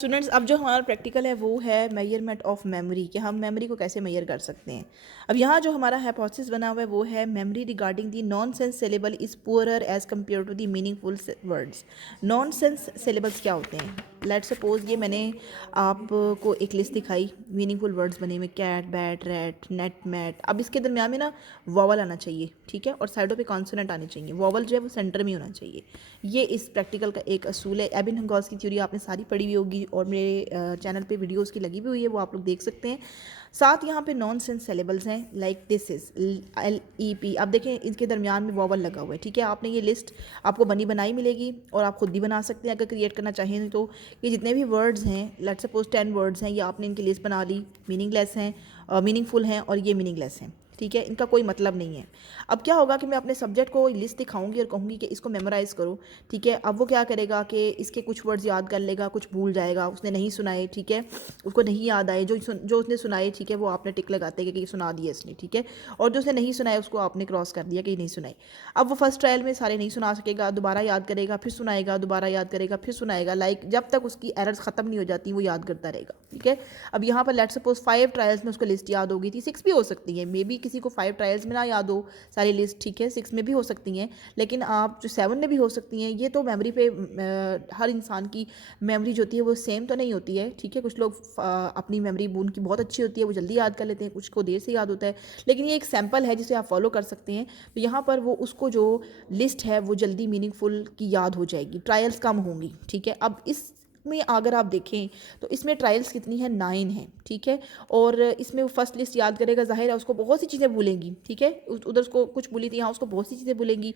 Students, अब जो हमारा प्रैक्टिकल है वो है मेजरमेंट ऑफ मेमोरी, कि हम मेमोरी को कैसे मेजर कर सकते हैं। अब यहाँ जो हमारा हाइपोथेसिस बना हुआ है वो है memory regarding the non sense syllable is poorer as compare to the meaningful words. Non sense syllables क्या होते हैं? लेट सपोज ये मैंने आपको एक लिस्ट दिखाई, मीनिंगफुल वर्ड्स बने हुए cat, bat, rat, net, mat. अब इसके दरमियान में ना वॉवल आना चाहिए, ठीक है, और साइडों पे कॉन्सोनेंट आने चाहिए। वॉवल जो है वो सेंटर में होना चाहिए। ये इस प्रैक्टिकल का एक असूल है। एबिंगहॉस की थ्योरी आपने सारी पढ़ी हुई होगी और मेरे चैनल पे वीडियोस की लगी भी हुई है, वो आप लोग देख सकते हैं। साथ यहाँ पे नॉन सेंस सिलेबल्स हैं लाइक दिस इज LEP। अब देखें इसके दरमियान में वॉवल लगा हुआ है, ठीक है। आपने ये लिस्ट आपको बनी बनाई मिलेगी और आप खुद भी बना सकते हैं अगर क्रिएट करना चाहें तो। ये जितने भी वर्ड्स हैं, लेट्स सपोज 10 वर्ड्स हैं, ये आपने इनकी लिस्ट बना ली, मीनिंगलेस हैं, मीनिंगफुल हैं और ये मीनिंगलेस हैं, ठीक है, इनका कोई मतलब नहीं है। अब क्या होगा कि मैं अपने सब्जेक्ट को लिस्ट दिखाऊंगी और कहूँगी कि इसको मेमोराइज़ करो, ठीक है। अब वो क्या करेगा कि इसके कुछ वर्ड्स याद कर लेगा, कुछ भूल जाएगा, उसने नहीं सुनाए, ठीक है, उसको नहीं याद आए। जो उसने सुनाए, ठीक है, वो आपने टिक लगाते हैं कि सुना दिया इसने, ठीक है, और जो उसने नहीं सुनाए उसको आपने क्रॉस कर दिया कि नहीं सुनाए। अब वो फर्स्ट ट्रायल में सारे नहीं सुना सकेगा, दोबारा याद करेगा, फिर सुनाएगा, दोबारा याद करेगा, फिर सुनाएगा, लाइक जब तक उसकी एरर्स ख़त्म नहीं हो जाती वो याद करता रहेगा, ठीक है। अब यहाँ पर लेट्स सपोज 5 ट्रायल्स में उसको लिस्ट याद होगी थी, 6 भी हो सकती है, मे बी किसी को 5 ट्रायल्स में ना याद हो सारी लिस्ट, ठीक है, 6 में भी हो सकती हैं, लेकिन आप जो 7 में भी हो सकती हैं। ये तो मेमोरी पे हर इंसान की मेमोरी जो होती है वो सेम तो नहीं होती है, ठीक है। कुछ लोग अपनी मेमोरी उनकी बहुत अच्छी होती है, वो जल्दी याद कर लेते हैं, कुछ को देर से याद होता है, लेकिन ये एक सैम्पल है जिसे आप फॉलो कर सकते हैं। तो यहाँ पर वो उसको जो लिस्ट है वो जल्दी मीनिंगफुल की याद हो जाएगी, ट्रायल्स कम होंगी, ठीक है। अब इस में अगर आप देखें तो इसमें ट्रायल्स कितनी है, 9 है, ठीक है। और इसमें वो फर्स्ट लिस्ट याद करेगा, जाहिर है उसको बहुत सी चीज़ें भूलेंगी, ठीक है, उधर उसको कुछ भूली थी, यहाँ उसको बहुत सी चीज़ें भूलेंगी।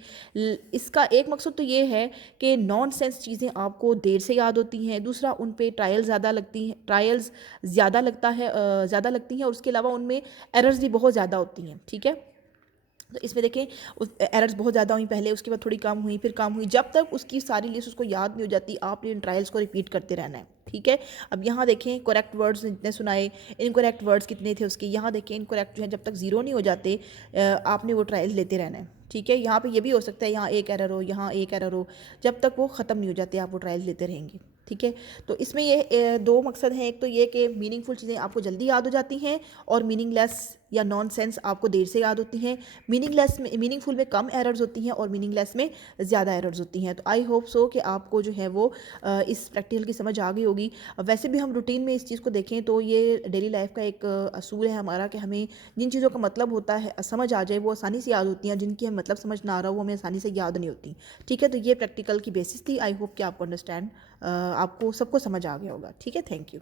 इसका एक मकसद तो ये है कि नॉन सेंस चीज़ें आपको देर से याद होती हैं, दूसरा उन पे ट्रायल्स ज़्यादा लगती हैं, ट्रायल्स ज़्यादा लगता है, ज़्यादा लगती हैं, और उसके अलावा उनमें एरर्स भी बहुत ज़्यादा होती हैं, ठीक है। तो इसमें देखें एरर्स बहुत ज़्यादा हुई पहले, उसके बाद थोड़ी कम हुई, फिर कम हुई, जब तक उसकी सारी लिस्ट उसको याद नहीं हो जाती आपने इन ट्रायल्स को रिपीट करते रहना है, ठीक है। अब यहाँ देखें करेक्ट वर्ड्स जितने सुनाए, इनकरेक्ट वर्ड्स कितने थे उसके, यहाँ देखें इनकरेक्ट जो है जब तक ज़ीरो नहीं हो जाते आपने वो ट्रायल्स लेते रहना है, ठीक है। यहाँ पे ये भी हो सकता है यहाँ एक एरर हो, यहाँ एक एरर हो, जब तक वो ख़त्म नहीं हो जाते आप वो ट्रायल्स लेते रहेंगे, ठीक है। तो इसमें ये दो मकसद हैं, एक तो ये कि मीनिंगफुल चीज़ें आपको जल्दी याद हो जाती हैं और मीनिंगलेस या नॉन सेंस आपको देर से याद होती हैं। मीनिंगलेस में, मीनिंगफुल में कम एरर्स होती हैं और मीनिंगलेस में ज़्यादा एरर्स होती हैं। तो आई होप सो कि आपको जो है वो इस प्रैक्टिकल की समझ आ गई होगी। वैसे भी हम रूटीन में इस चीज़ को देखें तो ये डेली लाइफ का एक असूल है हमारा कि हमें जिन चीज़ों का मतलब होता है समझ आ जाए वो आसानी से याद होती हैं, जिनकी हमें मतलब समझ ना आ रहा हो वो हमें आसानी से याद नहीं होती, ठीक है। तो ये प्रैक्टिकल की बेसिस थी। आई होप कि आपको अंडरस्टैंड, आपको सबको समझ आ गया होगा, ठीक है। Thank you.